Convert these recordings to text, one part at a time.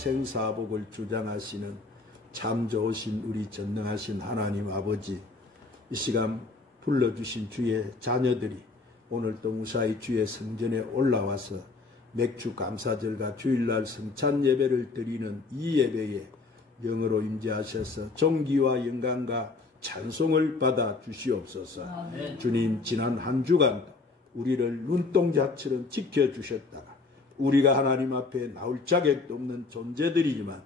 생사복을 주장하시는 참 좋으신 우리 전능하신 하나님 아버지, 이 시간 불러주신 주의 자녀들이 오늘 또 무사히 주의 성전에 올라와서 맥주 감사절과 주일날 성찬 예배를 드리는 이 예배에 영으로 임재하셔서 존귀와 영광과 찬송을 받아 주시옵소서. 아멘. 주님, 지난 한 주간도 우리를 눈동자처럼 지켜주셨다가 우리가 하나님 앞에 나올 자격도 없는 존재들이지만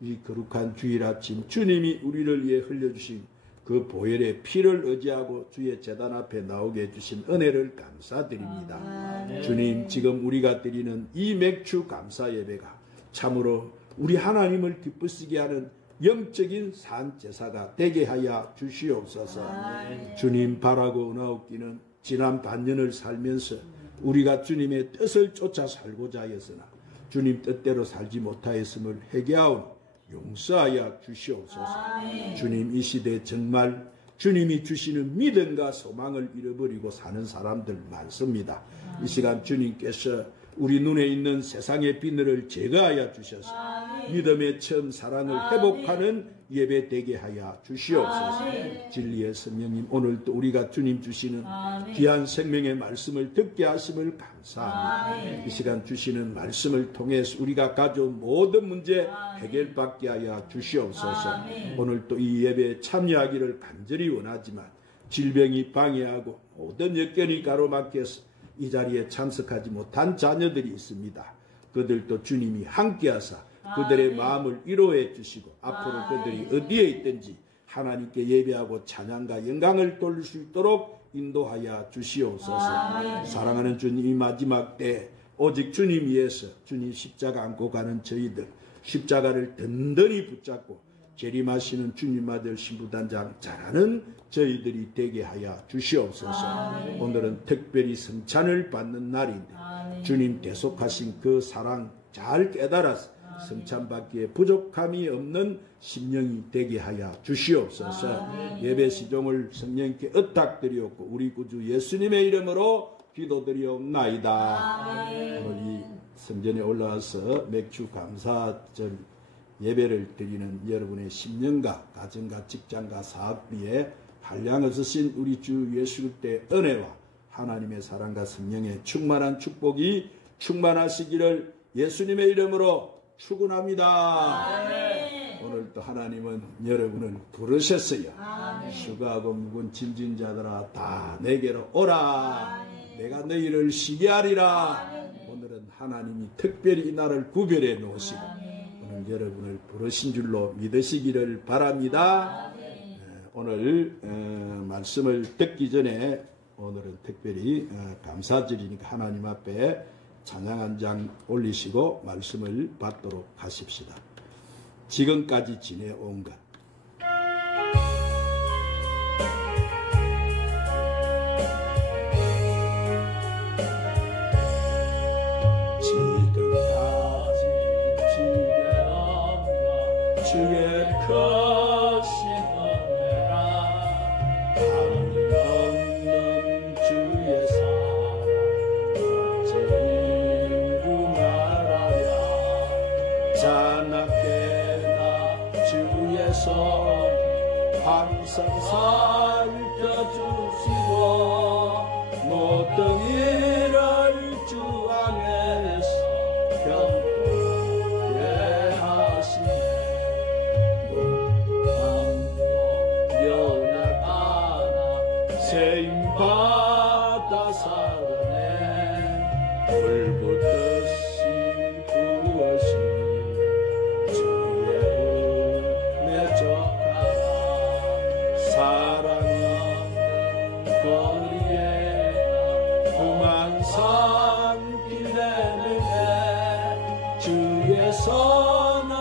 이 거룩한 주일 아침 주님이 우리를 위해 흘려주신 그 보혈의 피를 의지하고 주의 제단 앞에 나오게 해주신 은혜를 감사드립니다. 아멘. 주님, 지금 우리가 드리는 이 맥주 감사 예배가 참으로 우리 하나님을 기쁘시게 하는 영적인 산제사가 되게 하여 주시옵소서. 아멘. 주님, 바라고 은하옵기는 지난 반년을 살면서 우리가 주님의 뜻을 쫓아 살고자 하였으나 주님 뜻대로 살지 못하였음을 회개하오니 용서하여 주시옵소서. 아멘. 주님, 이 시대에 정말 주님이 주시는 믿음과 소망을 잃어버리고 사는 사람들 많습니다. 이 시간 주님께서 우리 눈에 있는 세상의 비늘을 제거하여 주셔서 믿음의 처음 사랑을 회복하는 예배 되게 하여 주시옵소서. 진리의 성령님, 오늘도 우리가 주님 주시는 귀한 생명의 말씀을 듣게 하심을 감사합니다. 이 시간 주시는 말씀을 통해서 우리가 가져온 모든 문제 해결받게 하여 주시옵소서. 오늘도 이 예배에 참여하기를 간절히 원하지만 질병이 방해하고 모든 여건이 가로막혀서 이 자리에 참석하지 못한 자녀들이 있습니다. 그들도 주님이 함께하사 그들의 마음을 위로해 주시고 앞으로 그들이 어디에 있든지 하나님께 예배하고 찬양과 영광을 돌릴 수 있도록 인도하여 주시옵소서. 사랑하는 주님, 이 마지막 때 오직 주님 위해서 주님 십자가 안고 가는 저희들, 십자가를 든든히 붙잡고 재림하시는 주님 아들 신부단장 잘하는 저희들이 되게 하여 주시옵소서. 오늘은 특별히 성찬을 받는 날인데 주님 대속하신 그 사랑 잘 깨달아서 성찬받기에 부족함이 없는 심령이 되게 하여 주시옵소서. 예배 시종을 성령께 의탁드리옵고 우리 구주 예수님의 이름으로 기도드리옵나이다. 오늘 이 성전에 올라와서 맥주 감사절 예배를 드리는 여러분의 심령과 가정과 직장과 사업비에 한량을 쓰신 우리 주 예수 그리스도의 은혜와 하나님의 사랑과 성령의 충만한 축복이 충만하시기를 예수님의 이름으로 축원합니다. 오늘 또 하나님은 여러분을 부르셨어요. 수고하고 무거운 짐진 자들아 다 내게로 오라. 내가 너희를 쉬게 하리라. 오늘은 하나님이 특별히 이 날을 구별해 놓으시고 오늘 여러분을 부르신 줄로 믿으시기를 바랍니다. 오늘 말씀을 듣기 전에 오늘은 특별히 감사드리니까 하나님 앞에 찬양 한 장 올리시고 말씀을 받도록 하십시다. 지금까지 지내온 것 주께서 항상 살펴주시고 모든 일을 주 안에서 경고케 하시네. 무함도 연약하나 세임받아 살아내 불붙듯이 구하시니 주의 은혜 족하라. 사랑은 거리에 험한 산길 내밀네 주의 손을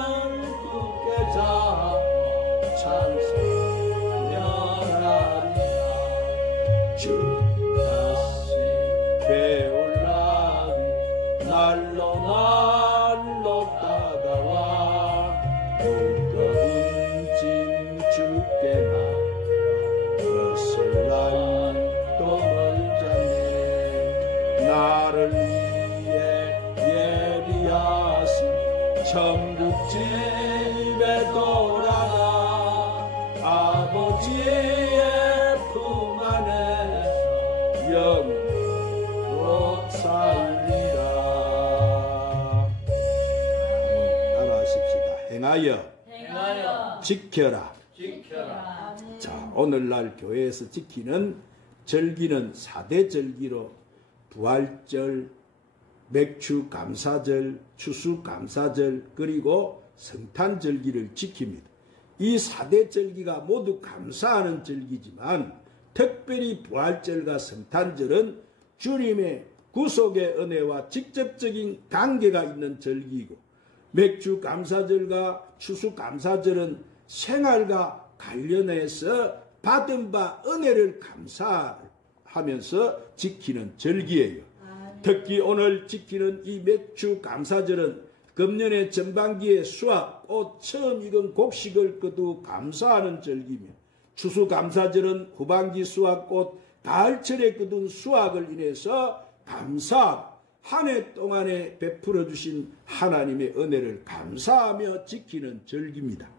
굳게 잡고 찬송하리라. 주 다시 배올라니 날로 날로 다가와 무거운 짐 주께 맡겨 벗을 날도 멀잖네. 나를 위해 예비하신 천국집에 돌아가 아버지의 품 안에서 영원히 살리라. 따라하십시다. 행하여 지켜라. 자, 오늘날 교회에서 지키는 절기는 4대 절기로 부활절, 맥주 감사절, 추수 감사절, 그리고 성탄절기를 지킵니다. 이 4대 절기가 모두 감사하는 절기지만 특별히 부활절과 성탄절은 주님의 구속의 은혜와 직접적인 관계가 있는 절기이고, 맥주 감사절과 추수 감사절은 생활과 관련해서 받은 바 은혜를 감사하면서 지키는 절기예요. 특히 오늘 지키는 이 맥주 감사절은 금년의 전반기에 수확, 꽃 처음 익은 곡식을 거두 감사하는 절기며, 추수 감사절은 후반기 수확꽃, 가을철에 거둔 수확을 인해서 감사하고 한 해 동안에 베풀어 주신 하나님의 은혜를 감사하며 지키는 절기입니다.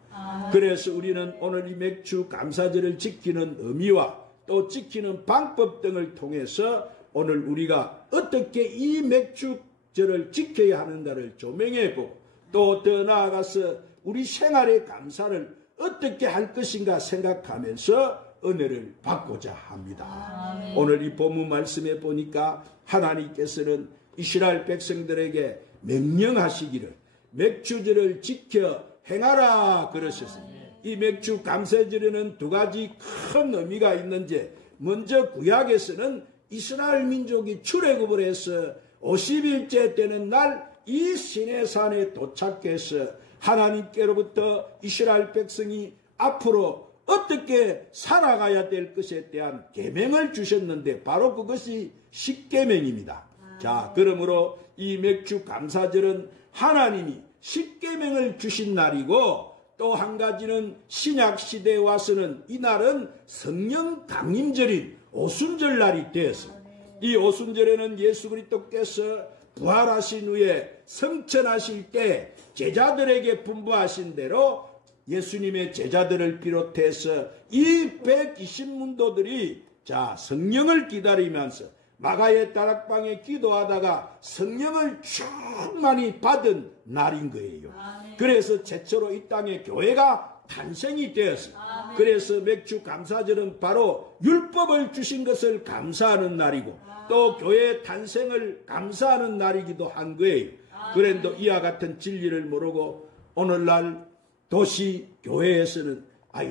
그래서 우리는 오늘 이 맥주 감사절을 지키는 의미와 또 지키는 방법 등을 통해서 오늘 우리가 어떻게 이 맥주절을 지켜야 하는가를 조명해보고, 또 더 나아가서 우리 생활의 감사를 어떻게 할 것인가 생각하면서 은혜를 받고자 합니다. 오늘 이 본문 말씀에 보니까 하나님께서는 이스라엘 백성들에게 명령하시기를 맥주절을 지켜 행하라 그러셨습니다. 이 맥주 감사절에는 두 가지 큰 의미가 있는지, 먼저 구약에서는 이스라엘 민족이 출애굽을 해서 50일째 되는 날 이 시내산에 도착해서 하나님께로부터 이스라엘 백성이 앞으로 어떻게 살아가야 될 것에 대한 계명을 주셨는데 바로 그것이 십계명입니다. 자, 그러므로 이 맥주 감사절은 하나님이 십계명을 주신 날이고, 또 한 가지는 신약 시대에 와서는 이날은 성령 강림절인 오순절 날이 되었습니다. 이 오순절에는 예수 그리스도께서 부활하신 후에 성천하실 때 제자들에게 분부하신 대로 예수님의 제자들을 비롯해서 이 120문도들이 자 성령을 기다리면서 마가의 다락방에 기도하다가 성령을 충만히 받은 날인 거예요. 그래서 최초로 이 땅에 교회가 탄생이 되었습니다. 그래서 맥주 감사절은 바로 율법을 주신 것을 감사하는 날이고 또 교회의 탄생을 감사하는 날이기도 한 거예요. 그런데 이와 같은 진리를 모르고 오늘날 도시 교회에서는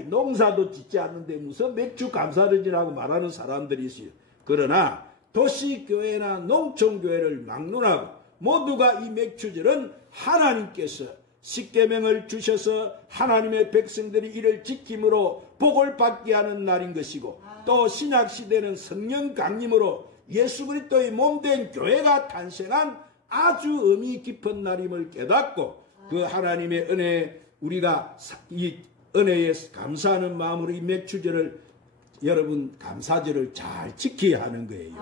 농사도 짓지 않는데 무슨 맥주 감사절이라고 말하는 사람들이 있어요. 그러나 도시교회나 농촌교회를 막론하고 모두가 이 맥주절은 하나님께서 십계명을 주셔서 하나님의 백성들이 이를 지킴으로 복을 받게 하는 날인 것이고, 또 신약시대는 성령 강림으로 예수 그리스도의 몸된 교회가 탄생한 아주 의미 깊은 날임을 깨닫고 그 하나님의 은혜에 우리가 이 은혜에 감사하는 마음으로 이 맥주절을 여러분 감사절을 잘 지켜야 하는 거예요.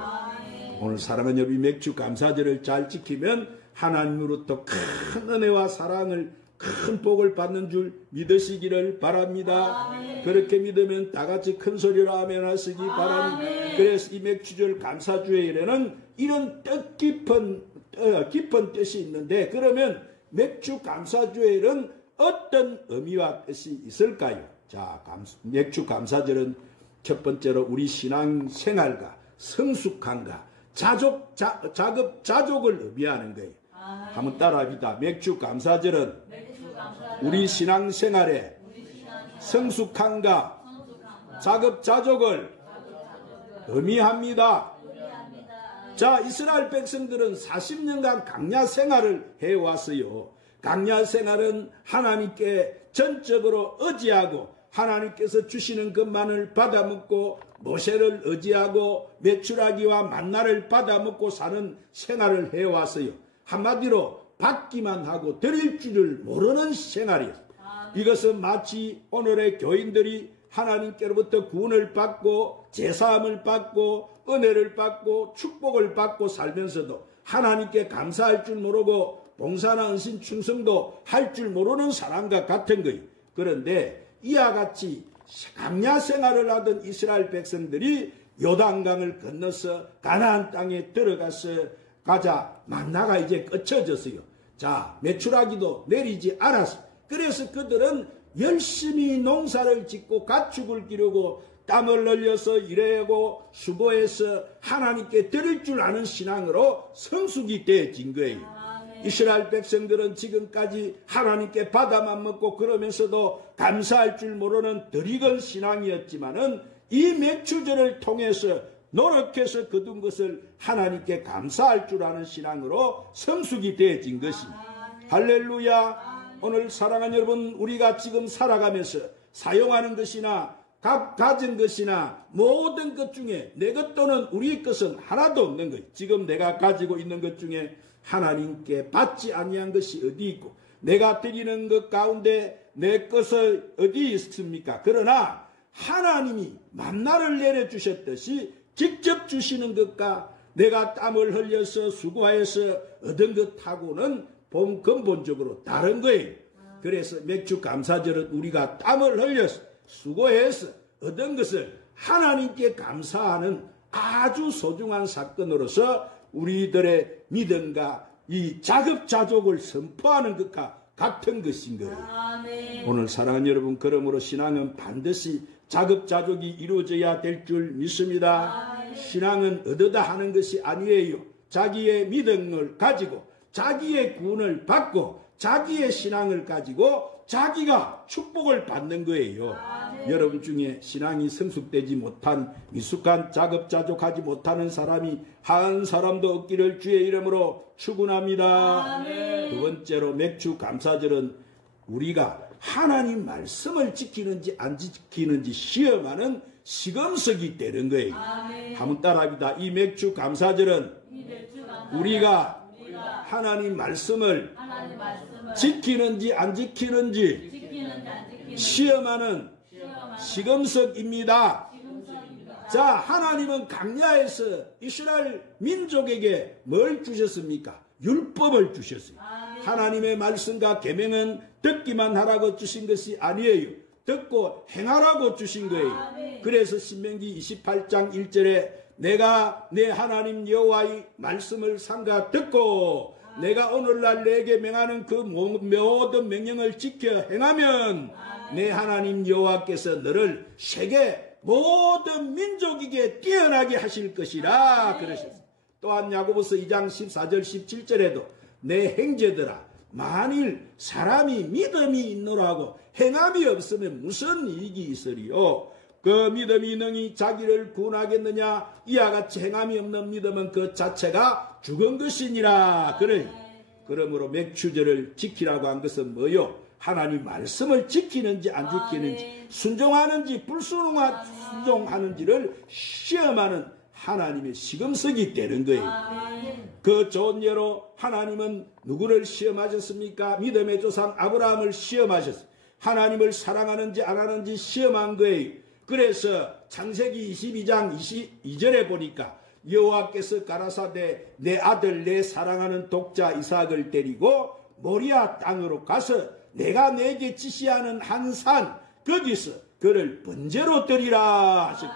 오늘 사랑하는 여러분, 맥주 감사절을 잘 지키면 하나님으로부터 큰 은혜와 사랑을 큰 복을 받는 줄 믿으시기를 바랍니다. 아멘. 그렇게 믿으면 다 같이 큰 소리로 아멘 하시기 바랍니다. 아멘. 그래서 이 맥주절 감사주일에는 이런 깊은 뜻이 있는데, 그러면 맥주 감사주일은 어떤 의미와 뜻이 있을까요? 자, 맥주 감사절은 첫 번째로 우리 신앙 생활과 성숙함과 자급자족을 의미하는 거예요. 한번 따라합니다. 맥주 감사절은 우리 신앙생활에 성숙함과 자급자족을 의미합니다. 자, 이스라엘 백성들은 40년간 강야 생활을 해왔어요. 강야 생활은 하나님께 전적으로 의지하고 하나님께서 주시는 것만을 받아먹고 모세를 의지하고 메추라기와 만나를 받아먹고 사는 생활을 해왔어요. 한마디로 받기만 하고 드릴 줄을 모르는 생활이었어요. 이것은 마치 오늘의 교인들이 하나님께로부터 구원을 받고 제사함을 받고 은혜를 받고 축복을 받고 살면서도 하나님께 감사할 줄 모르고 봉사나 헌신 충성도 할 줄 모르는 사람과 같은 거예요. 그런데 이와 같이 강야 생활을 하던 이스라엘 백성들이 요단강을 건너서 가나안 땅에 들어가서 가자 만나가 이제 끝쳐졌어요. 자, 메추라기도 내리지 않았어. 그래서 그들은 열심히 농사를 짓고 가축을 기르고 땀을 흘려서 일하고 수고해서 하나님께 드릴 줄 아는 신앙으로 성숙이 되어진 거예요. 이스라엘 백성들은 지금까지 하나님께 받아만 먹고 그러면서도 감사할 줄 모르는 드리건 신앙이었지만은 이 맥주절을 통해서 노력해서 거둔 것을 하나님께 감사할 줄 아는 신앙으로 성숙이 되어진 것입니다. 할렐루야. 오늘 사랑하는 여러분, 우리가 지금 살아가면서 사용하는 것이나 가진 것이나 모든 것 중에 내 것 또는 우리 것은 하나도 없는 거예요. 지금 내가 가지고 있는 것 중에 하나님께 받지 아니한 것이 어디 있고 내가 드리는 것 가운데 내 것을 어디 있습니까? 그러나 하나님이 만나를 내려주셨듯이 직접 주시는 것과 내가 땀을 흘려서 수고하여서 얻은 것하고는 근본적으로 다른 거예요. 그래서 맥주 감사절은 우리가 땀을 흘려서 수고해서 얻은 것을 하나님께 감사하는 아주 소중한 사건으로서 우리들의 믿음과 이 자급자족을 선포하는 것과 같은 것인 거예요. 오늘 사랑하는 여러분, 그러므로 신앙은 반드시 자급자족이 이루어져야 될 줄 믿습니다. 신앙은 얻어다 하는 것이 아니에요. 자기의 믿음을 가지고 자기의 구원을 받고 자기의 신앙을 가지고 자기가 축복을 받는 거예요. 여러분 중에 신앙이 성숙되지 못한 미숙한 자급자족하지 못하는 사람이 한 사람도 없기를 주의 이름으로 축원합니다. 두 번째로 맥주 감사절은 우리가 하나님 말씀을 지키는지 안 지키는지 시험하는 시금석이 되는 거예요. 한번 따라합니다. 이 맥주 감사절은 우리가 하나님 말씀을 지키는지 안 지키는지 시험하는 시금석입니다. 자, 하나님은 강야에서 이스라엘 민족에게 뭘 주셨습니까? 율법을 주셨어요. 하나님의 말씀과 계명은 듣기만 하라고 주신 것이 아니에요. 듣고 행하라고 주신 거예요. 그래서 신명기 28장 1절에 내가 내 하나님 여호와의 말씀을 삼가 듣고 내가 오늘날 내게 명하는 그 모든 명령을 지켜 행하면 내 하나님 여호와께서 너를 세계 모든 민족에게 뛰어나게 하실 것이라 그러셨어요. 또한 야고보서 2장 14절 17절에도 내 형제들아 만일 사람이 믿음이 있노라고 행함이 없으면 무슨 이익이 있으리요. 그 믿음이 능히 자기를 구원하겠느냐. 이와 같이 행함이 없는 믿음은 그 자체가 죽은 것이니라. 그래. 그러므로 맥주절을 지키라고 한 것은 뭐요? 하나님 말씀을 지키는지 안 지키는지 순종하는지 불순종하는지를 시험하는 하나님의 시금석이 되는 거예요. 그 좋은 예로 하나님은 누구를 시험하셨습니까? 믿음의 조상 아브라함을 시험하셨어요. 하나님을 사랑하는지 안 하는지 시험한 거예요. 그래서 창세기 22장 22절에 보니까 여호와께서 가라사대 내 아들 내 사랑하는 독자 이삭을 데리고 모리아 땅으로 가서 내가 내게 지시하는 한 산 거기서 그를 번제로 드리라 하시고,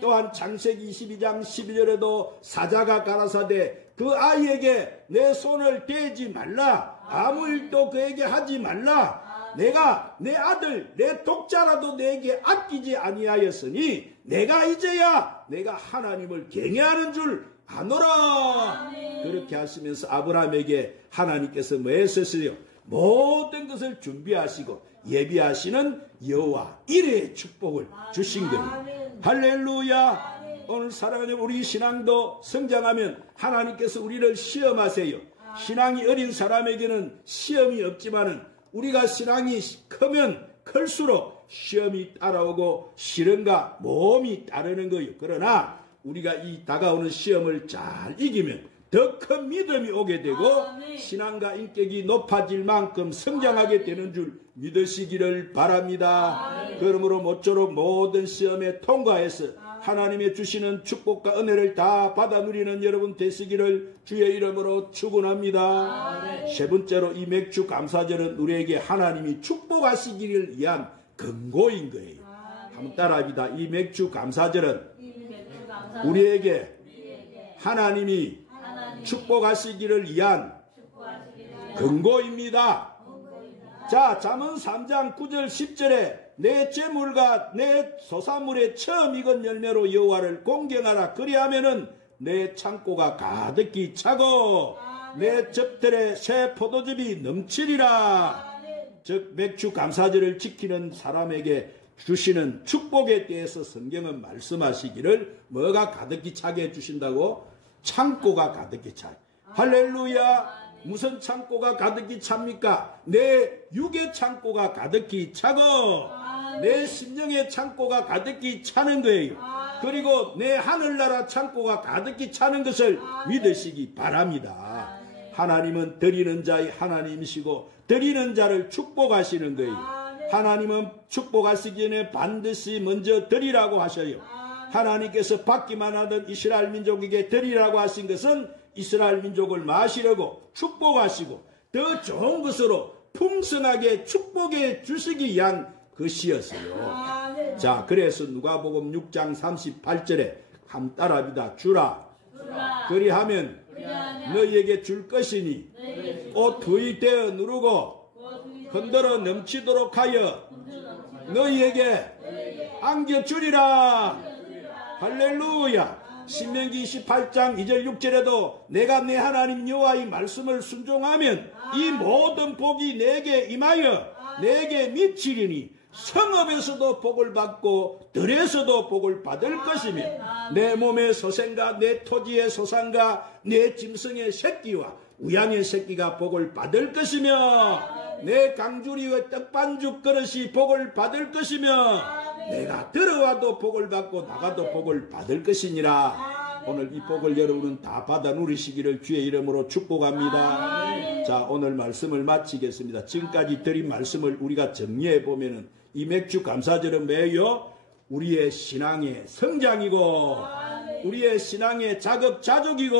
또한 창세기 22장 12절에도 사자가 가라사대 그 아이에게 내 손을 대지 말라, 아무 일도 그에게 하지 말라, 내가 내 아들 내 독자라도 내게 아끼지 아니하였으니 내가 이제야 내가 하나님을 경외하는 줄 아노라. 그렇게 하시면서 아브라함에게 하나님께서 뭐 했었어요? 모든 것을 준비하시고 예비하시는 여호와 이레의 축복을 주신 거예요. 할렐루야. 오늘 사랑하는 우리 신앙도 성장하면 하나님께서 우리를 시험하세요. 신앙이 어린 사람에게는 시험이 없지만은 우리가 신앙이 크면 클수록 시험이 따라오고 시련과 모험이 따르는 거예요. 그러나 우리가 이 다가오는 시험을 잘 이기면 더 큰 믿음이 오게 되고 신앙과 인격이 높아질 만큼 성장하게 되는 줄 믿으시기를 바랍니다. 그러므로 모쪼록 모든 시험에 통과해서 하나님의 주시는 축복과 은혜를 다 받아 누리는 여러분 되시기를 주의 이름으로 축원합니다. 세 번째로 이 맥주 감사절은 우리에게 하나님이 축복하시기를 위한 근거인 거예요. 한번 따라합니다. 이 맥주 감사절은 우리에게 하나님이 축복하시기를 위한 근거입니다. 자, 잠언 3장 9절 10절에 내 재물과 내 소산물의 처음 익은 열매로 여호와를 공경하라. 그리하면은 내 창고가 가득히 차고 내 젖들에 새 포도즙이 넘치리라. 즉 맥주 감사절을 지키는 사람에게 주시는 축복에 대해서 성경은 말씀하시기를 뭐가 가득히 차게 해주신다고? 창고가 가득히 차요. 할렐루야. 무슨 창고가 가득히 찹니까? 내 육의 창고가 가득히 차고 내 심령의 창고가 가득히 차는 거예요. 그리고 내 하늘나라 창고가 가득히 차는 것을 믿으시기 바랍니다. 하나님은 드리는 자의 하나님이시고 드리는 자를 축복하시는 거예요. 하나님은 축복하시기 전에 반드시 먼저 드리라고 하셔요. 하나님께서 받기만 하던 이스라엘 민족에게 드리라고 하신 것은 이스라엘 민족을 마시려고 축복하시고 더 좋은 것으로 풍성하게 축복해 주시기 위한 것이었어요. 자, 그래서 누가복음 6장 38절에 함 따라합니다. 주라. 그리하면 너희에게 줄 것이니 꽃 부이 되어 누르고 흔들어 넘치도록 하여 너희에게 안겨주리라. 할렐루야. 신명기 28장 2절 6절에도 내가 내 하나님 여호와의 말씀을 순종하면 이 모든 복이 내게 임하여 내게 미치리니 성읍에서도 복을 받고 들에서도 복을 받을 것이며 내 몸의 소생과 내 토지의 소산과 내 짐승의 새끼와 우양의 새끼가 복을 받을 것이며 내 강주리의 떡반죽 그릇이 복을 받을 것이며 내가 들어와도 복을 받고 나가도 복을 받을 것이니라. 오늘 이 복을 여러분은 다 받아 누리시기를 주의 이름으로 축복합니다. 자, 오늘 말씀을 마치겠습니다. 지금까지 드린 말씀을 우리가 정리해 보면은 이 맥주 감사절은 뭐예요? 우리의 신앙의 성장이고 우리의 신앙의 자급자족이고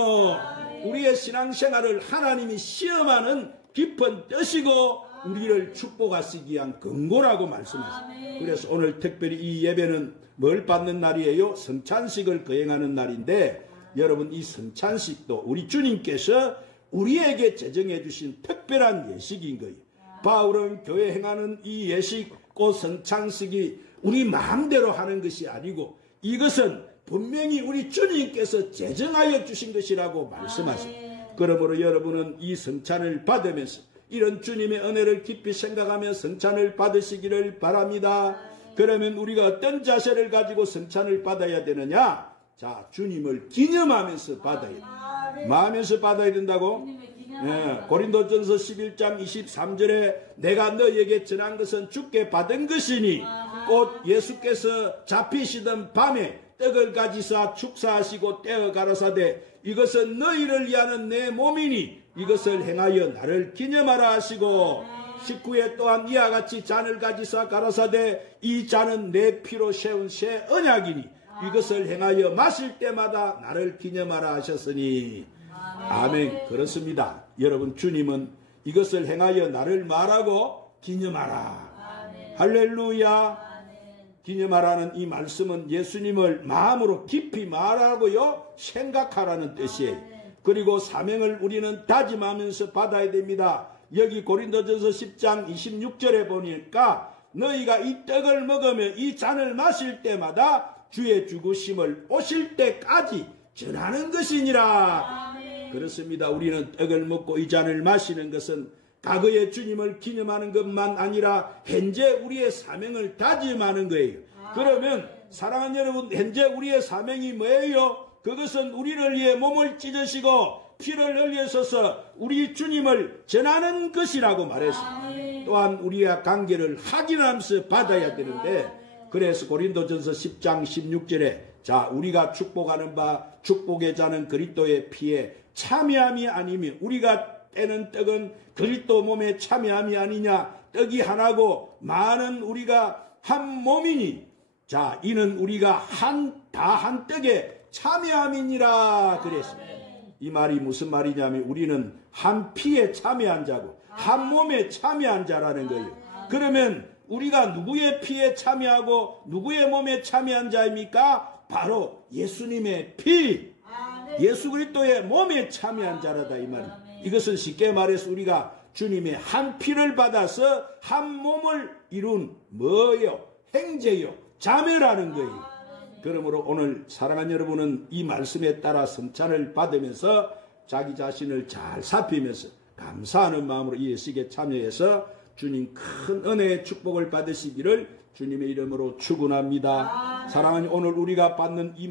우리의 신앙생활을 하나님이 시험하는 깊은 뜻이고 우리를 축복하시기 위한 근거라고 말씀하십니다. 그래서 오늘 특별히 이 예배는 뭘 받는 날이에요? 성찬식을 거행하는 날인데 여러분 이 성찬식도 우리 주님께서 우리에게 제정해 주신 특별한 예식인 거예요. 바울은 교회 행하는 이 예식 곧 성찬식이 우리 마음대로 하는 것이 아니고 이것은 분명히 우리 주님께서 제정하여 주신 것이라고 말씀하십니다. 그러므로 여러분은 이 성찬을 받으면서 이런 주님의 은혜를 깊이 생각하며 성찬을 받으시기를 바랍니다. 그러면 우리가 어떤 자세를 가지고 성찬을 받아야 되느냐? 자, 주님을 기념하면서 받아야 돼요. 마음에서 받아야 된다고? 네, 고린도전서 11장 23절에 내가 너희에게 전한 것은 주께 받은 것이니 곧 예수께서 잡히시던 밤에 떡을 가지사 축사하시고 떼어 가라사대 이것은 너희를 위하는 내 몸이니 이것을 행하여 나를 기념하라 하시고 19회 또한 이와 같이 잔을 가지사 가라사대 이 잔은 내 피로 세운 새 언약이니 이것을 행하여 마실 때마다 나를 기념하라 하셨으니 아멘. 그렇습니다. 여러분 주님은 이것을 행하여 나를 말하고 기념하라. 할렐루야. 기념하라는 이 말씀은 예수님을 마음으로 깊이 말하고요, 생각하라는 뜻이에요. 그리고 사명을 우리는 다짐하면서 받아야 됩니다. 여기 고린도전서 10장 26절에 보니까 너희가 이 떡을 먹으며 이 잔을 마실 때마다 주의 죽으심을 오실 때까지 전하는 것이니라. 그렇습니다. 우리는 떡을 먹고 이 잔을 마시는 것은 과거의 주님을 기념하는 것만 아니라 현재 우리의 사명을 다짐하는 거예요. 그러면 사랑하는 여러분, 현재 우리의 사명이 뭐예요? 그것은 우리를 위해 몸을 찢으시고 피를 흘리셔서 우리 주님을 전하는 것이라고 말했습니다. 또한 우리와 관계를 확인하면서 받아야 되는데, 그래서 고린도전서 10장 16절에 자, 우리가 축복하는 바 축복의 자는 그리스도의 피에 참여함이 아니며 우리가 떼는 떡은 그리스도 몸에 참여함이 아니냐. 떡이 하나고 많은 우리가 한 몸이니 자, 이는 우리가 다 한 떡에 참여함이니라 그랬습니다. 이 말이 무슨 말이냐면 우리는 한 피에 참여한 자고 한 몸에 참여한 자라는 거예요. 그러면 우리가 누구의 피에 참여하고 누구의 몸에 참여한 자입니까? 바로 예수님의 피, 예수 그리스도의 몸에 참여한 자라다 이 말입니다. 이것은 쉽게 말해서 우리가 주님의 한 피를 받아서 한 몸을 이룬 뭐요? 행제요, 자매라는 거예요. 그러므로 오늘 사랑하는 여러분은 이 말씀에 따라 성찬을 받으면서 자기 자신을 잘 살피면서 감사하는 마음으로 이 예식에 참여해서 주님 큰 은혜의 축복을 받으시기를 주님의 이름으로 축원합니다. 사랑하는 오늘 우리가 받는 이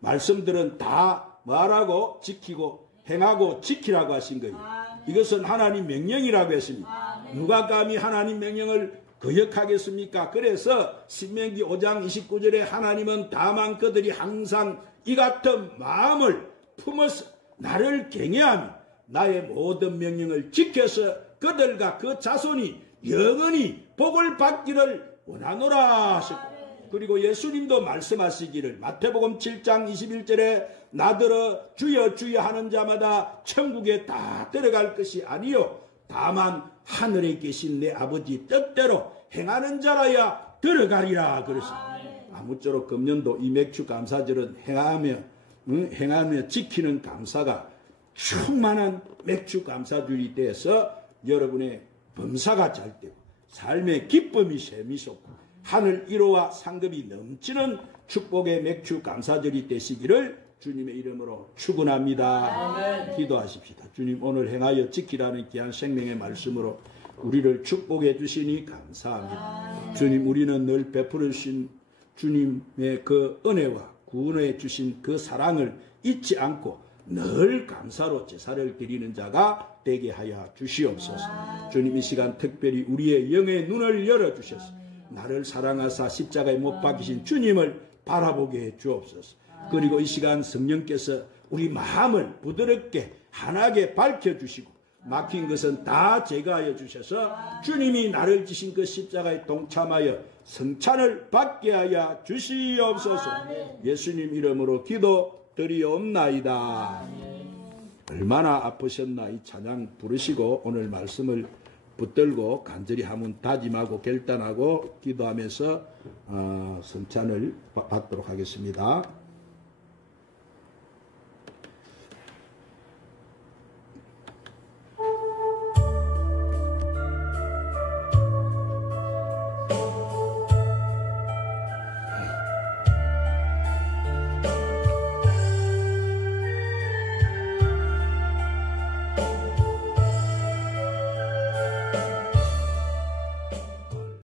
말씀들은 다 말하고 지키고 행하고 지키라고 하신 거예요. 이것은 하나님 명령이라고 했습니다. 누가 감히 하나님 명령을 거역하겠습니까? 그래서 신명기 5장 29절에 하나님은 다만 그들이 항상 이 같은 마음을 품어서 나를 경외하며 나의 모든 명령을 지켜서 그들과 그 자손이 영원히 복을 받기를 원하노라 하셨고, 그리고 예수님도 말씀하시기를 마태복음 7장 21절에 나더러 주여 주여 하는 자마다 천국에 다 들어갈 것이 아니요 다만 하늘에 계신 내 아버지 뜻대로 행하는 자라야 들어가리라 그랬습니다. 아무쪼록 금년도 이 맥주 감사절은 행하며 지키는 감사가 충만한 맥주 감사주일이 돼서 여러분의 범사가 잘 되고 삶의 기쁨이 샘이 솟고 하늘 1호와 상급이 넘치는 축복의 맥주 감사절이 되시기를 주님의 이름으로 축원합니다. 기도하십시다. 주님, 오늘 행하여 지키라는 귀한 생명의 말씀으로 우리를 축복해 주시니 감사합니다. 주님, 우리는 늘 베풀어 주신 주님의 그 은혜와 구원해 주신 그 사랑을 잊지 않고 늘 감사로 제사를 드리는 자가 되게 하여 주시옵소서. 주님, 이 시간 특별히 우리의 영의 눈을 열어주셔서 나를 사랑하사 십자가에 못 박히신 주님을 바라보게 해 주옵소서. 그리고 이 시간 성령께서 우리 마음을 부드럽게 환하게 밝혀주시고 막힌 것은 다 제거하여 주셔서 주님이 나를 지신 그 십자가에 동참하여 성찬을 받게 하여 주시옵소서. 예수님 이름으로 기도 드리옵나이다. 얼마나 아프셨나 이 찬양 부르시고 오늘 말씀을 붙들고 간절히 한번 다짐하고 결단하고 기도하면서 성찬을 받도록 하겠습니다.